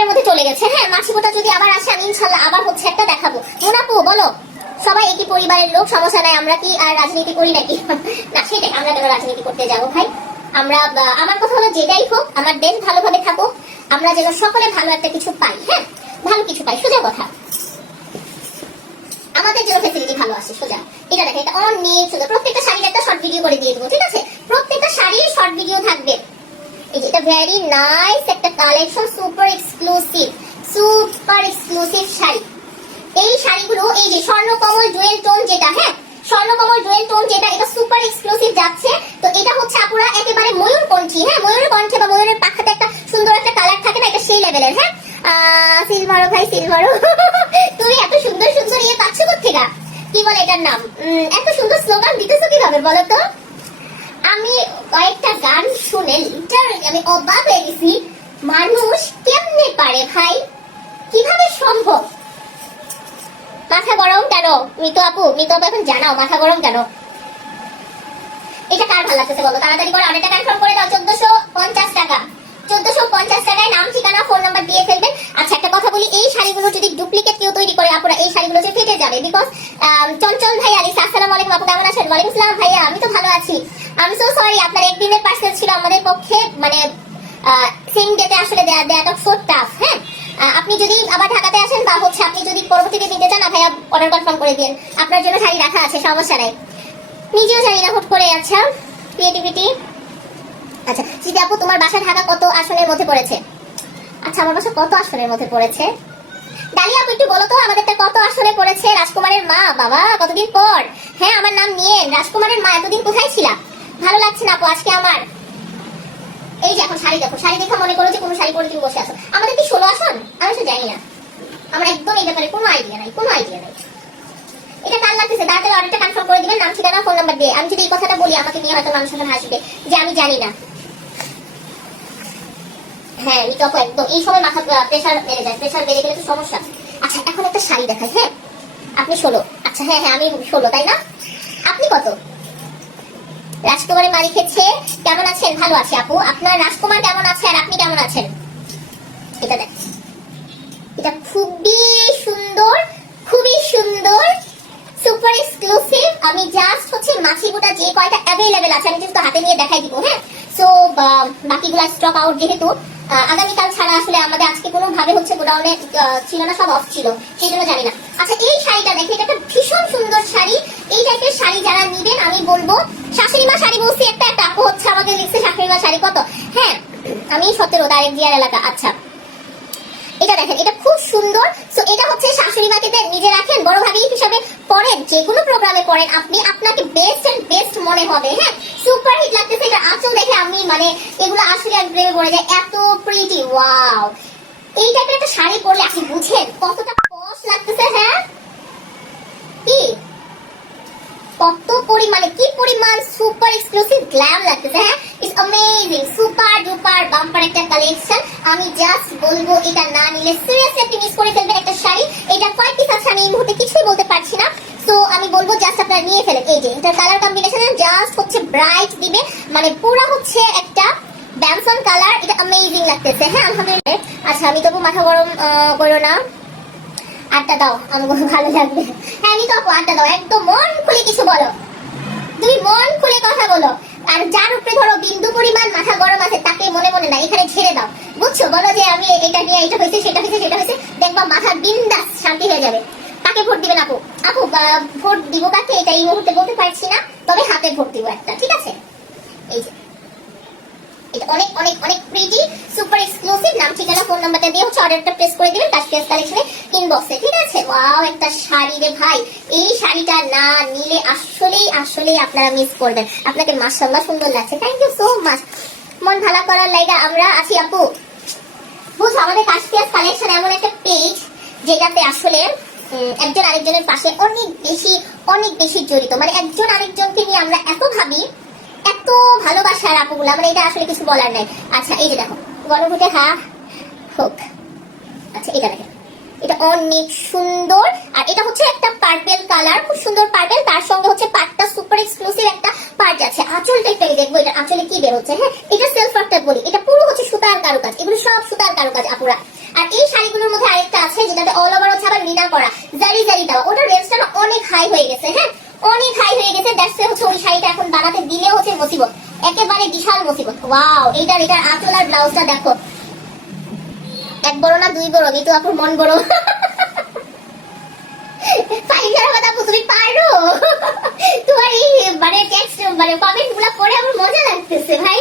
রিপোর্টের মধ্যে চলে গেছে। হ্যাঁ, মাছি কোটা যদি আবার আসে আমি ইনশাআল্লাহ আবার হচ্ছে একটা দেখাবো। মোনাপু বলো, সবাই একই পরিবারের লোক, সমস্যা নাই। আমরা কি আর রাজনীতি করি নাকি? না, সেটাই, আমরা কেন রাজনীতি করতে যাবো ভাই? আমরা, আমার কথা হলো যেটাই হোক আমার দেশ ভালোভাবে থাকুক, আমরা যেন সকলে ভালো একটা কিছু পাই। হ্যাঁ, ভালো কিছু পাই, সোজা কথা, আমাদের জন্য ফ্যাসিলিটি ভালো আসে, সোজা। এটা দেখেন, এটা অনেক সুন্দর। প্রত্যেকটা শাড়ির একটা শর্ট ভিডিও করে দিয়ে দেবো, ঠিক আছে? প্রত্যেকটা শাড়ির শর্ট ভিডিও থাকবে। এই যে এটা ভেরি নাইস একটা কালেকশন, সুপার এক্সক্লুসিভ শাড়ি। এই শাড়িগুলো, এই যে স্বর্ণকমল জুয়েল টোন যেটা, হ্যাঁ স্বর্ণকমল জুয়েল টোন যেটা, এটা সুপার এক্সক্লুসিভ যাচ্ছে। তো এটা হচ্ছে আপুরা একেবারে ময়ূরকণ্ঠী। হ্যাঁ, ময়ূরের কণ্ঠে বা ময়ূরের পাখাতে একটা সুন্দর একটা কালার থাকে না, এটা সেই লেভেলের। হ্যাঁ, সিলভারো ভাই সিলভারো, তুমি এত সুন্দর সুন্দর ইয়ে পাচ্ছ কোথেকে? কি বলে এটার নাম? এত সুন্দর স্লোগান দিতেছো কিভাবে বলো তো? আমি কয়েকটা গান শুনে লিটারালি আমি অবাক হয়ে গেছি, মানুষ কেমনে পারে ভাই, কিভাবে সম্ভব? মাথা গরম কেন মিতু আপু? মিতু আপু এখন জানাও মাথা গরম কেন? এটা কার ভালো লাগতেছে বলো, তাড়াতাড়ি করে অর্ডারটা কনফার্ম করে দাও। 1450 টাকা, 1450 টাকায় নাম ঠিকানা ফোন নাম্বার দিয়ে ফেলবেন। আচ্ছা একটা কথা বলি, এই শাড়িগুলো যদি ডুপ্লিকেট কেউ তৈরি করে আপুরা, এই শাড়িগুলো যে ফেটে যাবে। বিকজ চঞ্চল ভাই আলিস, আসসালামু আলাইকুম আপু, কেমন আছেন? ওয়ালাইকুম আসসালাম ভাইয়া, আমি তো ভালো আছি। আমি সো সরি, আপনার একদিনের পার্সেল ছিল আমাদের পক্ষে, মানে সেম ডেতে আসলে দেয়াটা সো টাফ। হ্যাঁ, আপনি যদি আবার ঢাকাতে আসেন বা হচ্ছে আপনি যদি পরবর্তীতে নিতে চান, ভাইয়া অর্ডার কনফার্ম করে দিন, আপনার জন্য শাড়ি রাখা আছে, সমস্যা নাই। নিজেও জানি না হুট করে। আচ্ছা ক্রিয়েটিভিটি। আচ্ছা যদি আপু তোমার বাসা ঢাকা কত আসনের মধ্যে পড়েছে? আচ্ছা আমার বাসা কত আসনের মধ্যে পড়েছে? ডালিয়া আপু একটু বলো তো আমাদেরটা কত আসনে পড়েছে? রাজকুমারের মা, বাবা কতদিন পর। হ্যাঁ আমার নাম নিয়ে রাজকুমারের মা, এতদিন কোথায় ছিলা? ভালো লাগছে না আপু আজকে আমার। এই যে এখন শাড়ি দেখো, শাড়ি দেখে মনে করো যে কোনো শাড়ি পরে তুমি বসে আছো। আমাদের কি 16 আসন? আমি তো জানি না, আমার একদম এই ব্যাপারে কোনো আইডিয়া নাই, কোনো আইডিয়া নাই। এটা কার লাগতেছে? তাড়াতাড়ি অর্ডারটা কনফার্ম করে দিবেন, নাম ঠিকানা ফোন নাম্বার দিয়ে। আমি যদি এই কথাটা বলি আমাকে নিয়ে হয়তো মানুষ এখন হাসবে যে আমি জানি না। হ্যাঁ এই তখন একদম এই সময় মাথা প্রেসার বেড়ে যায়, প্রেসার বেড়ে গেলে তো সমস্যা। আচ্ছা এখন একটা শাড়ি দেখাই। হ্যাঁ আপনি 16? আচ্ছা হ্যাঁ হ্যাঁ আমি 16, তাই না? আপনি কত? রাজকুমারের মালিক হচ্ছে। কেমন আছেন? ভালো আছি আপু, আপনার রাজকুমার কেমন আছে আর আপনি কেমন আছেন? এটা দেখ, এটা খুবই সুন্দর, খুবই সুন্দর, সুপার এক্সক্লুসিভ। আমি জাস্ট হচ্ছে মাছিগুটা যে কয়টা অ্যাভেলেবেল আছে আমি জাস্ট হাতে নিয়ে দেখাই দিব। হ্যাঁ সো বাকিগুলো স্টক আউট, যেহেতু আগামীকাল ছাড়া আসলে আমাদের আজকে কোনো ভাবে হচ্ছে গোডাউনে ছিল না, সব অফ ছিল, সেই জন্য জানি না। আচ্ছা এই শাড়িটা দেখে, এটা একটা ভীষণ সুন্দর শাড়ি। এই টাইপের শাড়ি যারা নিবেন আমি বলবো, শাশুড়িমা শাড়ি বলছি একটা একটা আপু হচ্ছে আমাদের লিখছে শাশুড়িমা শাড়ি কত। হ্যাঁ আমি 17 ডাইরেক্ট জিয়ার এলাকা। আচ্ছা এটা দেখেন, এটা খুব সুন্দর। সো এটা হচ্ছে শাশুড়ি মাকে নিজে রাখেন, বড় ভাবি হিসেবে পড়েন, যে কোনো প্রোগ্রামে পড়েন আপনি, আপনাকে বেস্ট এন্ড বেস্ট মনে হবে। হ্যাঁ সুপার হিট লাগতেছে। এটা আঁচল দেখে আমি মানে এগুলো আসলে আমি প্রেমে পড়ে যায়, এত প্রিটি। ওয়াও, এই টাইপের একটা শাড়ি পরলে আপনি বুঝেন কতটা পশ লাগতেছে। হ্যাঁ কি কত পরিমাণে, কি পরিমাণ সুপার এক্সক্লুসিভ গ্ল্যাম লাগতেছে। হ্যাঁ it's amazing, super duper bumper একটা কালেকশন। আমি জাস্ট বলবো এটা না নিলে সিরিয়াসলি আপনি মিস করে ফেলবেন একটা শাড়ি। এটা কয় পিস আছে আমি এই মুহূর্তে কিছুই বলতে পারছি না, সো আমি বলবো জাস্ট আপনারা নিয়ে ফেলেন। এই যে এটা কালার কম্বিনেশন জাস্ট হচ্ছে ব্রাইট দিবে, মানে পুরো হচ্ছে একটা ব্যামসন কালার। এটা অ্যামেজিং লাগতেছে। হ্যাঁ আলহামদুলিল্লাহ। আচ্ছা আমি তবু মাথা গরম করো না, আড্ডা দাও, আমাকে ভালো লাগবে। হ্যাঁ আমি তো আপু আড্ডা দাও, একদম মন খুলে কিছু বলো, তুমি মন খুলে কথা বলো। আর যার উপরে ধরো বিন্দু পরিমাণ মাথা গরম আছে তাকে মনে মনে না এখানে ছেড়ে দাও, বুঝছো? বলো যে আমি এটা নিয়ে এটা হয়েছে সেটা হয়েছে সেটা হয়েছে, দেখবা মাথা বিন্দাস শান্তি হয়ে যাবে। কাকে ভোট দিবেন আপু? আপু ভোট দিব কাকে এটা এই মুহূর্তে বলতে পারছি না, তবে হাতে ভোট দিব একটা, ঠিক আছে? এই যে এটা অনেক অনেক অনেক প্রিটি, সুপার এক্সক্লুসিভ। নাম ঠিকানা ফোন নাম্বারটা দিয়ে হচ্ছে অর্ডারটা প্লেস করে দিবেন কাশফিয়াস কালেকশনে ইনবক্সে, ঠিক আছে? ওয়াও একটা শাড়ি রে ভাই, এই শাড়িটা না নিলে আসলেই আসলেই আপনারা মিস করবেন। আপনাকে মাশাআল্লাহ সুন্দর লাগছে, থ্যাংক ইউ সো মাচ। মন ভালো করার লাইগা আমরা আছি আপু। বুঝছো আমাদের কাশফিয়াস কালেকশন এমন একটা পেজ যেটাতে আসলে একজন আরেকজনের পাশে অনেক বেশি জড়িত, মানে একজন আরেকজনকে নিয়ে আমরা এত ভাবি, এত ভালোবাসার আপুগুলা, মানে এটা আসলে কিছু বলার নাই। আচ্ছা এই যে দেখো গণভোটে হা হোক। আচ্ছা এটা দেখেন, এটা অনেক সুন্দর। আর এটা হচ্ছে একটা পার্পেল কালার, খুব সুন্দর পার্পেল, তার সঙ্গে হচ্ছে পাটটা সুপার এক্সক্লুসিভ একটা পার্ট আছে। আঁচলটা একটু দেখবো, এটা আঁচলে কি বের হচ্ছে। হ্যাঁ এটা সেলফ ওয়ার্কটা বলি, এটা পুরো হচ্ছে সুতার কারুকাজ, এগুলো সব সুতার কারুকাজ আপুরা। আর এই শাড়িগুলোর মধ্যে আরেকটা আছে যেটাতে অল ওভার হচ্ছে আবার মিনা করা, জারি জারি দেওয়া, ওটার রেঞ্জটা না অনেক হাই হয়ে গেছে। হ্যাঁ, অনেক হাই হয়ে গেছে। দ্যাটস হচ্ছে ওই শাড়িটা এখন বানাতে দিলে হচ্ছে মুসিবত, একেবারে বিশাল মুসিবত। ওয়াও, এটার আঁচল আর ব্লাউজটা দেখো, এক বড় না দুই বড়, মিতু আপুর মন বড়। ফাইনাল কথা তুমি পারো, তোমার এই মানে টেক্সট মানে কমেন্ট গুলা পড়ে আমার মজা লাগতেছে ভাই।